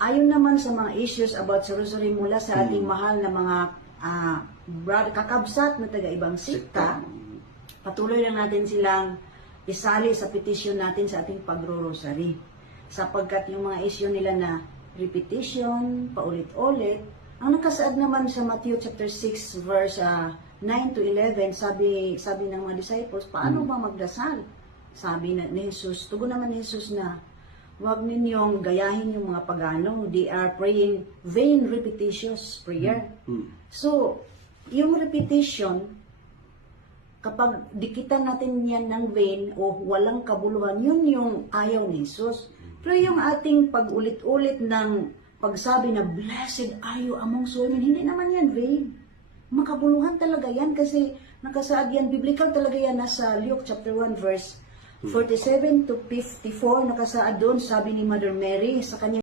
ayon naman sa mga issues about sa rosary mula sa ating mahal na mga kakabsat na taga-ibang sikta, patuloy lang natin silang isali sa petition natin sa ating pagro-rosary. Sapagkat yung mga issue nila na repetition, paulit-ulit, ang nakasaad naman sa Matthew chapter 6 verse 9 to 11, sabi ng mga disciples, paano ba magdasal? Sabi ni Jesus, tugon naman ni Jesus na, huwag ninyong gayahin yung mga pagano. They are praying vain, repetitious prayer. So, yung repetition, kapag dikitan natin yan ng vain o walang kabuluhan, yun yung ayaw ni Jesus. Pero yung ating pag-ulit-ulit ng pagsabi na, blessed are you amongst women, hindi naman yan vain. Makabuluhan talaga yan kasi nakasaad yan, biblical talaga yan, nasa Luke chapter 1 verse 47 to 54, nakasaad doon, sabi ni Mother Mary sa kanya